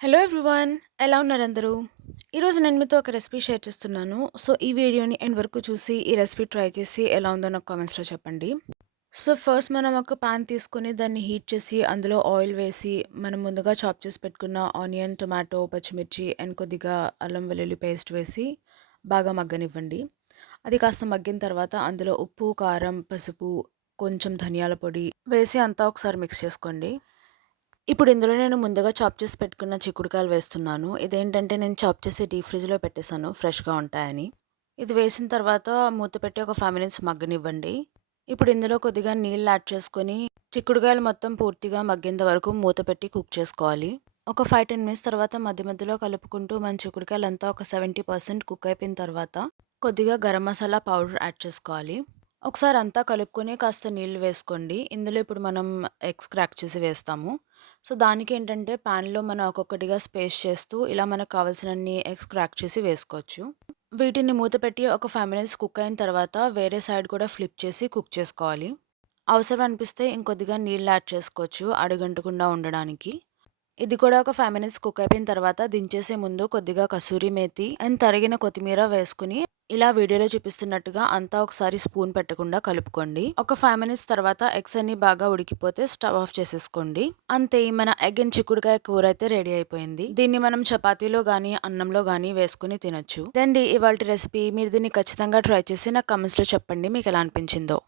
Hello everyone. ఎలా ఉన్నారందరూ? ఈరోజు నేను మీతో ఒక రెసిపీ షేర్ చేస్తున్నాను. సో, ఈ వీడియోని ఎండ్ వరకు చూసి, ఈ రెసిపీ ట్రై చేసి ఎలా ఉందో నాకు కామెంట్స్‌లో చెప్పండి. సో, ఫస్ట్ మనం ఒక పాన్ తీసుకొని దాన్ని హీట్ చేసి, అందులో ఆయిల్ వేసి, మనం ముందుగా చాప్ చేసి పెట్టుకున్న ఆనియన్, టొమాటో, పచ్చిమిర్చి అండ్ కొద్దిగా అల్లం వెల్లుల్లి పేస్ట్ వేసి బాగా మగ్గనివ్వండి. అది కాస్త మగ్గిన తర్వాత అందులో ఉప్పు, కారం, పసుపు, కొంచెం ధనియాల పొడి వేసి అంతా ఒకసారి మిక్స్ చేసుకోండి. ఇప్పుడు ఇందులో నేను ముందుగా చాప్ చేసి పెట్టుకున్న చిక్కుడుకాయలు వేస్తున్నాను. ఇదేంటంటే నేను చాప్ చేసి డీప్ ఫ్రిడ్జ్‌లో పెట్టేసాను ఫ్రెష్‌గా ఉంటాయని. ఇది వేసిన తర్వాత మూత పెట్టి ఒక 5 మినిట్స్ మగ్గనివ్వండి. ఇప్పుడు ఇందులో కొద్దిగా నీళ్ళు యాడ్ చేసుకొని చిక్కుడుకాయలు మొత్తం పూర్తిగా మగ్గేంత వరకు మూత పెట్టి కుక్ చేసుకోవాలి. ఒక 5, 10 మినిట్స్ తర్వాత మధ్య మధ్యలో కలుపుకుంటూ మన చిక్కుడుకాయలంతా ఒక 70% కుక్ అయిపోయిన తర్వాత కొద్దిగా గరం మసాలా పౌడర్ యాడ్ చేసుకోవాలి. ఒకసారి అంతా కలుపుకొని కాస్త నీళ్లు వేసుకోండి. ఇందులో ఇప్పుడు మనం ఎగ్స్ క్రాక్ చేసి వేస్తాము. సో, దానికేంటంటే పాన్‌లో మనం ఒక్కొక్కటిగా స్పేస్ చేస్తూ ఇలా మనకు కావాల్సినన్ని ఎగ్స్ క్రాక్ చేసి వేసుకోవచ్చు. వీటిని మూత పెట్టి ఒక 5 మినిట్స్ కుక్ అయిన తర్వాత వేరే సైడ్ కూడా ఫ్లిప్ చేసి కుక్ చేసుకోవాలి. అవసరం అనిపిస్తే ఇంకొద్దిగా నీళ్ళు యాడ్ చేసుకోవచ్చు అడుగంటకుండా ఉండడానికి. ఇది కూడా ఒక 5 మినిట్స్ కుక్ అయిపోయిన తర్వాత దించేసే ముందు కొద్దిగా కసూరి మేతి అండ్ తరిగిన కొత్తిమీర వేసుకొని ఇలా వీడియోలో చూపిస్తున్నట్టుగా అంతా ఒకసారి స్పూన్ పెట్టకుండా కలుపుకోండి. ఒక 5 మినిట్స్ తర్వాత ఎగ్స్ అన్ని బాగా ఉడికిపోతే స్టవ్ ఆఫ్ చేసేసుకోండి. అంతే, మన ఎగ్ అండ్ చిక్కుడుకాయ కూర అయితే రెడీ అయిపోయింది. దీన్ని మనం చపాతీలో గానీ అన్నంలో గానీ వేసుకుని తినొచ్చు. ఇదండి ఇవాల్టి రెసిపీ. మీరు దీన్ని ఖచ్చితంగా ట్రై చేసి నాకు కామెంట్స్‌లో చెప్పండి మీకు ఎలా అనిపించిందో.